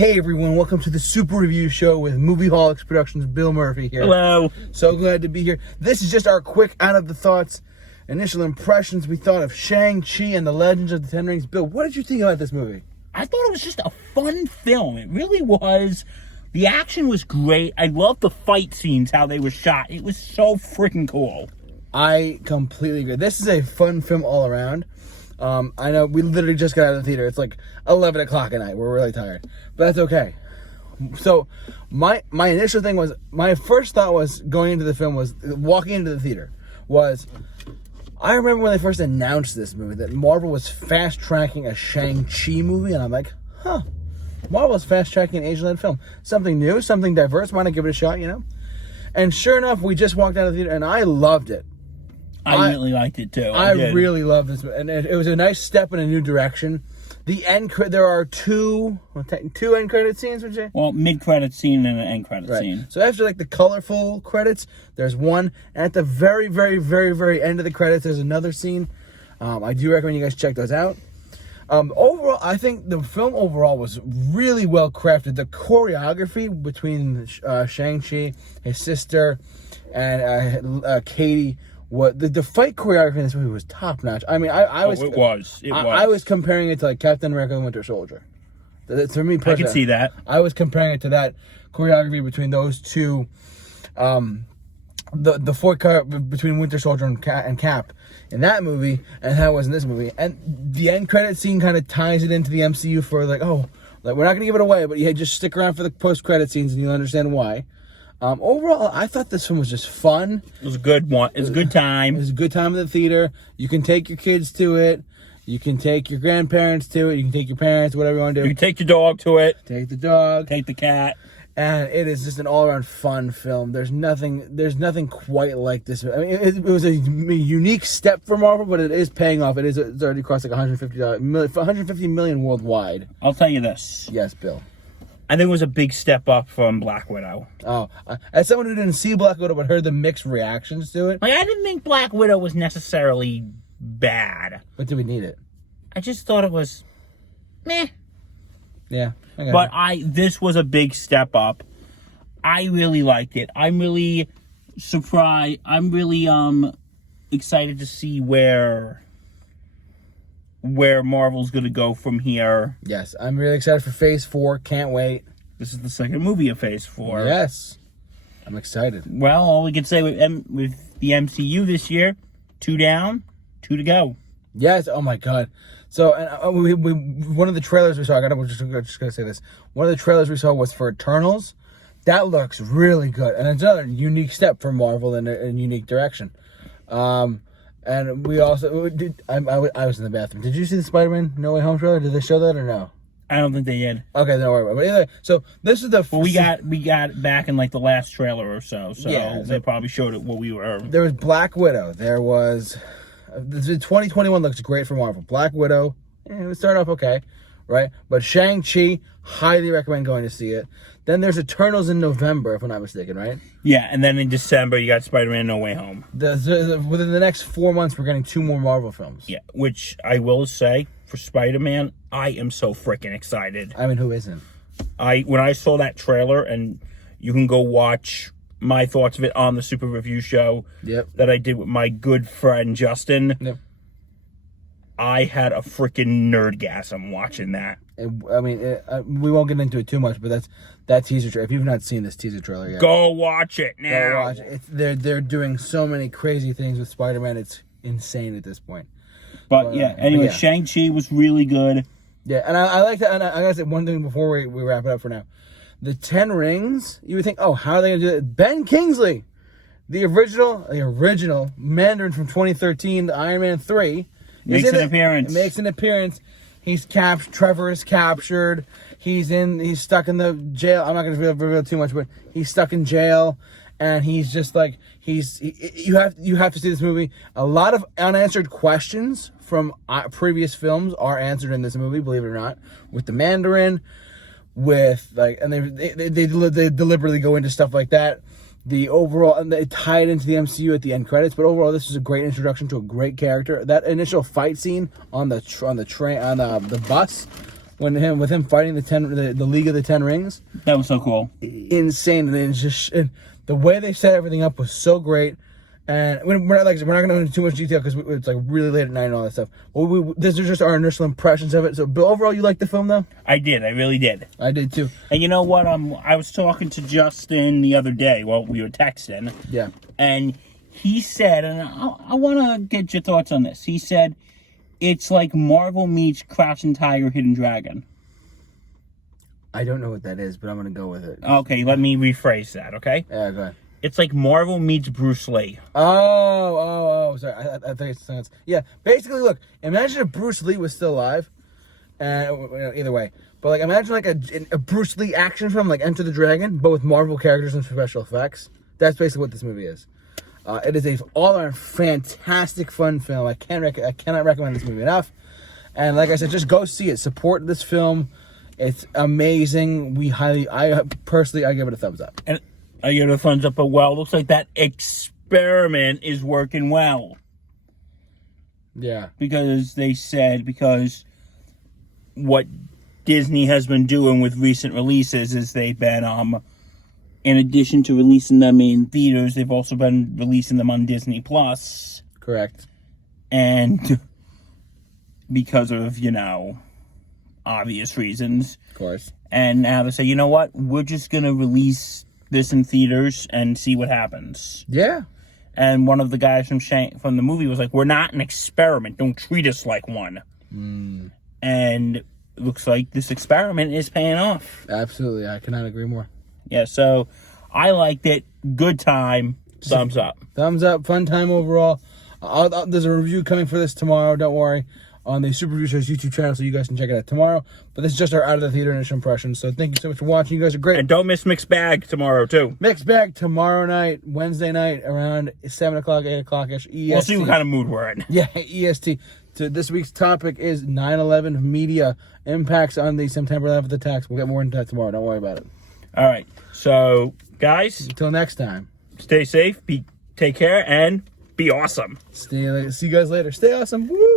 Hey everyone, welcome to the Super Review Show with Movieholics Productions. Bill Murphy here. Hello. So glad to be here. This is just our quick out of the thoughts, initial impressions we thought of Shang-Chi and the Legends of the Ten Rings. Bill, what did you think about this movie? I thought it was just a fun film. It really was. The action was great. I loved the fight scenes, how they were shot. It was so freaking cool. I completely agree. This is a fun film all around. I know we literally just got out of the theater. It's like 11 o'clock at night. We're really tired, but that's okay. So my initial thing was, my first thought was going into the film was walking into the theater was, I remember when they first announced this movie that Marvel was fast tracking a Shang-Chi movie, and I'm like, huh, Marvel's fast tracking an Asian-led film. Something new, something diverse. Why not give it a shot, you know? And sure enough, we just walked out of the theater, and I loved it. I really liked it too. I really love this, and it was a nice step in a new direction. The end, there are two end credit scenes, would you say? Well, mid-credit scene and an end credit scene. So after like the colorful credits, there's one, and at the very, very, very, very end of the credits, there's another scene. I do recommend you guys check those out. Overall, I think the film overall was really well crafted. The choreography between Shang-Chi, his sister, and Katie. What the fight choreography in this movie was top notch. I mean, I was. It was. I was comparing it to like Captain America: The Winter Soldier. For me personally, I can see that. I was comparing it to that choreography between those two. The fight between Winter Soldier and Cap in that movie, and how it was in this movie. And the end credit scene kind of ties it into the MCU for like, oh, like we're not gonna give it away, but yeah, just stick around for the post credit scenes and you'll understand why. Overall, I thought this film was just fun. It was a good one. It was a good time. It was a good time at the theater. You can take your kids to it. You can take your grandparents to it. You can take your parents, whatever you want to do. You can take your dog to it. Take the dog. Take the cat. And it is just an all-around fun film. There's nothing quite like this. I mean, it was a unique step for Marvel, but it is paying off. It's already crossed like $150 million worldwide. I'll tell you this. Yes, Bill. I think it was a big step up from Black Widow. Oh, as someone who didn't see Black Widow but heard the mixed reactions to it. Like, I didn't think Black Widow was necessarily bad. But do we need it? I just thought it was meh. Yeah. But this was a big step up. I really liked it. I'm really surprised. I'm really excited to see where Marvel's going to go from here. Yes, I'm really excited for Phase 4. Can't wait. This is the second movie of Phase 4. Yes. I'm excited. Well, all we can say with the MCU this year, 2 down, 2 to go. Yes, oh my God. So, we one of the trailers we saw, I'm just going to say this. One of the trailers we saw was for Eternals. That looks really good. And it's another unique step for Marvel in a unique direction. And we also did. I was in the bathroom. Did you see the Spider-Man No Way Home trailer? Did they show that or no? I don't think they did. Okay, don't worry about it. But either, so this is the. Well, we got back in like the last trailer or so. So yeah, they probably showed it what we were. There was Black Widow. There was. The 2021 looks great for Marvel. Black Widow. It started off okay, right? But Shang-Chi, highly recommend going to see it. Then there's Eternals in November, if I'm not mistaken, right? Yeah, and then in December, you got Spider-Man No Way Home. Within the next 4 months, we're getting 2 more Marvel films. Yeah, which I will say, for Spider-Man, I am so freaking excited. I mean, who isn't? When I saw that trailer, and you can go watch my thoughts of it on the Super Review Show that I did with my good friend Justin. Yep. I had a freaking nerdgasm watching that. We won't get into it too much, but that teaser trailer. If you've not seen this teaser trailer yet, go watch it now. Go watch it. They're doing so many crazy things with Spider-Man. It's insane at this point. But anyway, Shang-Chi was really good. Yeah, and I like that. And I gotta say one thing before we wrap it up for now. The 10 Rings. You would think, oh, how are they gonna do that? Ben Kingsley, the original Mandarin from 2013, the Iron Man 3. Makes an appearance. He's Trevor is captured. He's stuck in the jail. I'm not going to reveal too much, but he's stuck in jail, and he's just like you have to see this movie. A lot of unanswered questions from previous films are answered in this movie, believe it or not, with the Mandarin, and they deliberately go into stuff like that. The overall, and they tie it into the MCU at the end credits, but overall, this was a great introduction to a great character. That initial fight scene on the train, on the bus, with him fighting the League of the Ten Rings. That was so cool. Insane, and it's just the way they set everything up was so great. And we're not going to go into too much detail because it's like really late at night and all that stuff. Well, this is just our initial impressions of it. So, but overall, you liked the film, though? I did. I really did. I did too. And you know what? I was talking to Justin the other day. Well, we were texting. Yeah. And he said, and I want to get your thoughts on this. He said it's like Marvel meets Crouching Tiger, Hidden Dragon. I don't know what that is, but I'm going to go with it. Okay, let me rephrase that. Okay. Yeah, go ahead. It's like Marvel meets Bruce Lee. Oh, sorry. I think it's sense. Yeah, basically, look. Imagine if Bruce Lee was still alive, and either way. But like, imagine like a Bruce Lee action film, like Enter the Dragon, but with Marvel characters and special effects. That's basically what this movie is. It is a all-around fantastic, fun film. I cannot recommend this movie enough. And like I said, just go see it. Support this film. It's amazing. I personally give it a thumbs up. And I give it a thumbs up, but well, looks like that experiment is working well. Yeah. Because what Disney has been doing with recent releases is they've been, in addition to releasing them in theaters, they've also been releasing them on Disney Plus. Correct. And because of, obvious reasons. Of course. And now they say, you know what? We're just going to release this in theaters and see what happens. Yeah. And one of the guys from Shang from the movie was like, "We're not an experiment. Don't treat us like one." And it looks like this experiment is paying off. Absolutely. I cannot agree more. Yeah, so I liked it. Good time. Thumbs up. Thumbs up. Fun time overall. There's a review coming for this tomorrow. Don't worry. On the Super Review Show's YouTube channel, so you guys can check it out tomorrow. But this is just our out of the theater initial impressions. So thank you so much for watching. You guys are great. And don't miss Mixed Bag tomorrow too. Mixed Bag tomorrow night, Wednesday night, around 7 o'clock, 8 o'clock ish. EST. We'll see what kind of mood we're in. Yeah, EST. So this week's topic is 9/11 media impacts on the September 11th attacks. We'll get more into that tomorrow. Don't worry about it. All right. So, guys, until next time, stay safe, take care, and be awesome. See you guys later. Stay awesome. Woo!